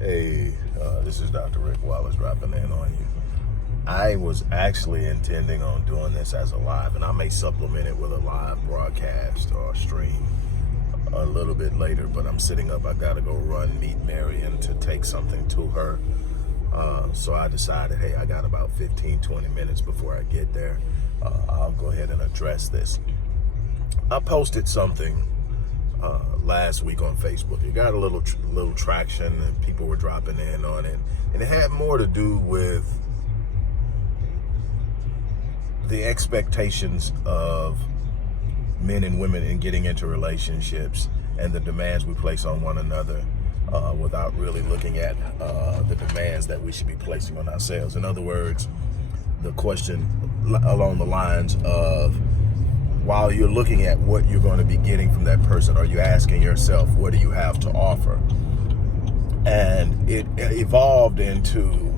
Hey, this is Dr. Rick Wallace dropping in on you. I was actually intending on doing this as a live, and I may supplement it with a live broadcast or stream a little bit later, but I'm sitting up. I got to go meet Marion to take something to her. So I decided, hey, I got about 15, 20 minutes before I get there. I'll go ahead and address this. I posted something last week on Facebook. It got a little traction, and people were dropping in on it. And it had more to do with the expectations of men and women in getting into relationships and the demands we place on one another without really looking at the demands that we should be placing on ourselves. In other words, the question along the lines of, while you're looking at what you're going to be getting from that person, are you asking yourself, what do you have to offer? And it evolved into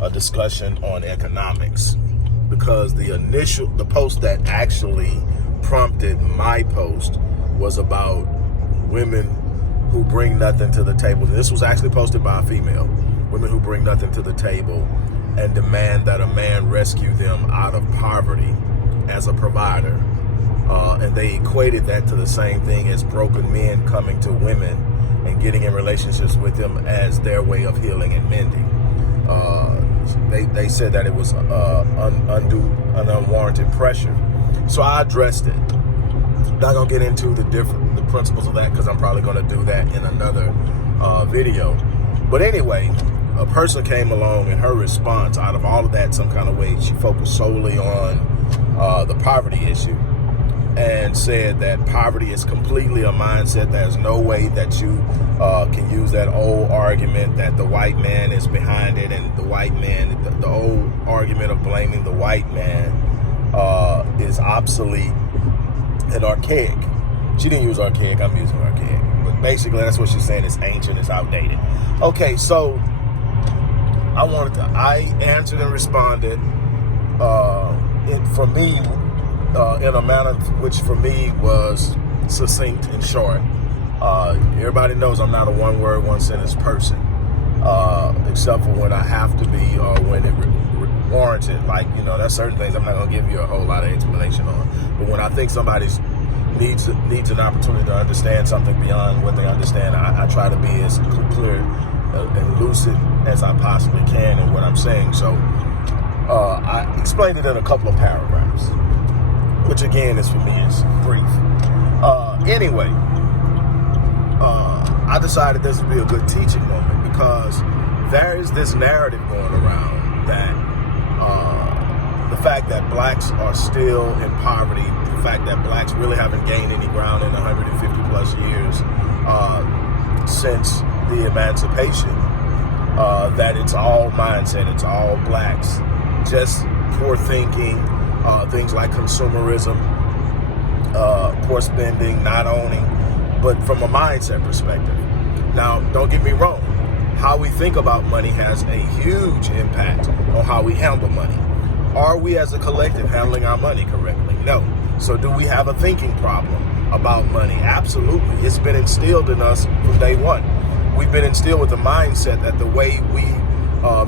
a discussion on economics, because the post that actually prompted my post was about women who bring nothing to the table. This was actually posted by a female. Women who bring nothing to the table and demand that a man rescue them out of poverty as a provider. And they equated that to the same thing as broken men coming to women and getting in relationships with them as their way of healing and mending. They said that it was unwarranted pressure. So I addressed it. I'm not gonna get into the principles of that, because I'm probably gonna do that in another video. But anyway, a person came along, and her response, out of all of that, some kind of way, she focused solely on the poverty issue, and said that poverty is completely a mindset. There's no way that you can use that old argument that the white man is behind it, and the white man, the old argument of blaming the white man is obsolete and archaic. She didn't use archaic, I'm using archaic. But basically that's what she's saying, it's ancient, it's outdated. Okay, so I answered and responded for me, in a manner which for me was succinct and short. Everybody knows I'm not a one-word, one-sentence person, except for when I have to be or when it warranted. Like, there's certain things I'm not going to give you a whole lot of explanation on. But when I think somebody needs an opportunity to understand something beyond what they understand, I try to be as clear and lucid as I possibly can in what I'm saying. So I explained it in a couple of paragraphs, which again is, for me, is brief. Anyway, I decided this would be a good teaching moment, because there is this narrative going around that the fact that blacks are still in poverty, the fact that blacks really haven't gained any ground in 150 plus years since the emancipation, that it's all mindset, it's all blacks, just poor thinking, things like consumerism, poor spending, not owning, but from a mindset perspective. Now, don't get me wrong. How we think about money has a huge impact on how we handle money. Are we as a collective handling our money correctly? No. So do we have a thinking problem about money? Absolutely. It's been instilled in us from day one. We've been instilled with the mindset that the way we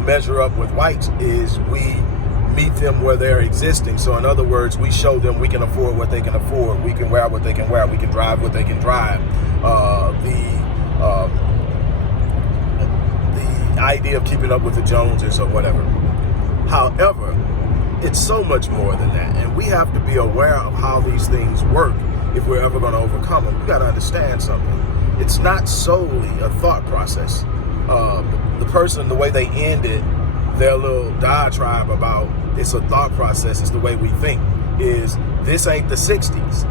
measure up with whites is we meet them where they're existing. So in other words, we show them we can afford what they can afford. We can wear what they can wear. We can drive what they can drive. The idea of keeping up with the Joneses or whatever. However, it's so much more than that. And we have to be aware of how these things work if we're ever going to overcome them. We got to understand something. It's not solely a thought process. The person, the way they ended their little diatribe about it's a thought process, it's the way we think, is this ain't the 60s.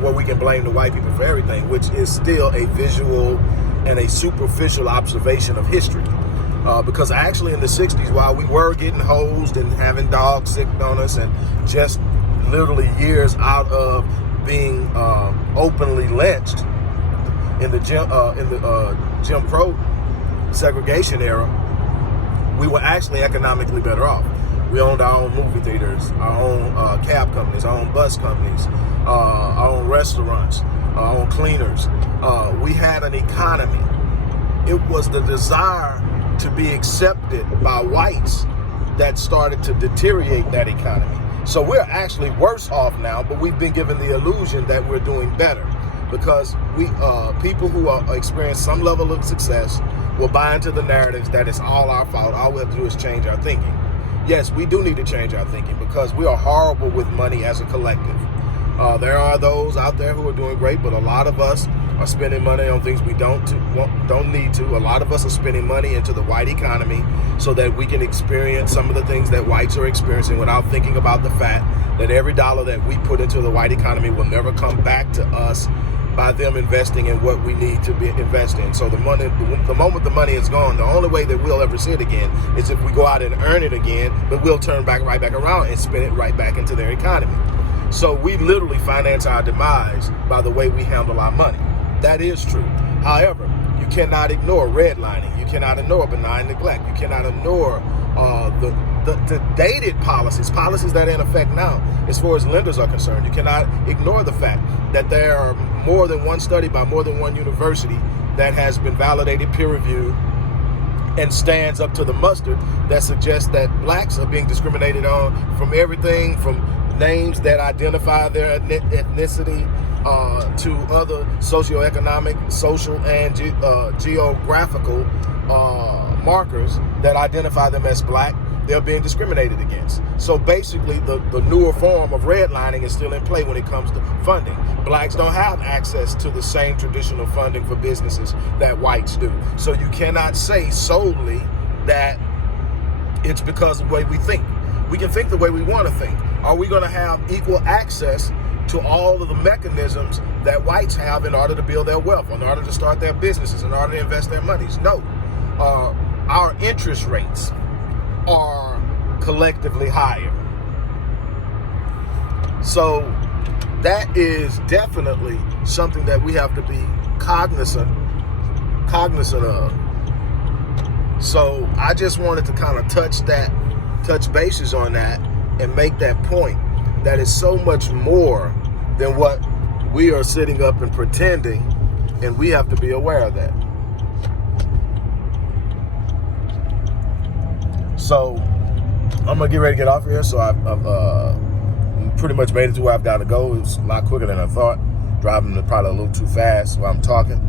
Where we can blame the white people for everything, which is still a visual and a superficial observation of history. Because actually in the 60s, while we were getting hosed and having dogs sick on us and just literally years out of being openly lynched in the Jim Crow segregation era, we were actually economically better off. We owned our own movie theaters, our own cab companies, our own bus companies, our own restaurants, our own cleaners. We had an economy it was the desire to be accepted by whites that started to deteriorate that economy. So we're actually worse off now, but we've been given the illusion that we're doing better, because we people who are experience some level of success will buy into the narratives that it's all our fault. All we have to do is change our thinking. Yes, we do need to change our thinking, because we are horrible with money as a collective. There are those out there who are doing great, but a lot of us are spending money on things we don't need to. A lot of us are spending money into the white economy so that we can experience some of the things that whites are experiencing, without thinking about the fact that every dollar that we put into the white economy will never come back to us by them investing in what we need to be investing. So the moment the money is gone, the only way that we'll ever see it again is if we go out and earn it again, but we'll turn right back around and spend it right back into their economy. So we literally finance our demise by the way we handle our money. That is true. However, you cannot ignore redlining. You cannot ignore benign neglect. You cannot ignore the dated policies that are in effect now as far as lenders are concerned. You cannot ignore the fact that there are more than one study by more than one university that has been validated, peer-reviewed, and stands up to the mustard, that suggests that blacks are being discriminated on from everything from names that identify their ethnicity to other socioeconomic, social, and geographical markers that identify them as black. They're being discriminated against. So basically, the newer form of redlining is still in play when it comes to funding. Blacks don't have access to the same traditional funding for businesses that whites do. So you cannot say solely that it's because of the way we think. We can think the way we want to think. Are we going to have equal access to all of the mechanisms that whites have in order to build their wealth, in order to start their businesses, in order to invest their monies? No. Our interest rates are collectively higher. So that is definitely something that we have to be cognizant of. So I just wanted to kind of touch bases on that and make that point, that is so much more than what we are sitting up and pretending, and we have to be aware of that. So I'm gonna get ready to get off here. So I've pretty much made it to where I've got to go. It's a lot quicker than I thought. Driving probably a little too fast while I'm talking.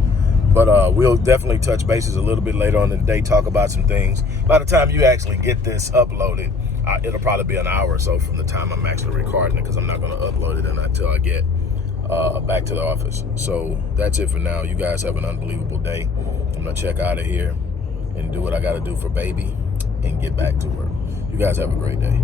But we'll definitely touch bases a little bit later on in the day, talk about some things. By the time you actually get this uploaded, it'll probably be an hour or so from the time I'm actually recording it, because I'm not going to upload it until I get back to the office. So that's it for now. You guys have an unbelievable day. I'm going to check out of here and do what I got to do for baby and get back to work. You guys have a great day.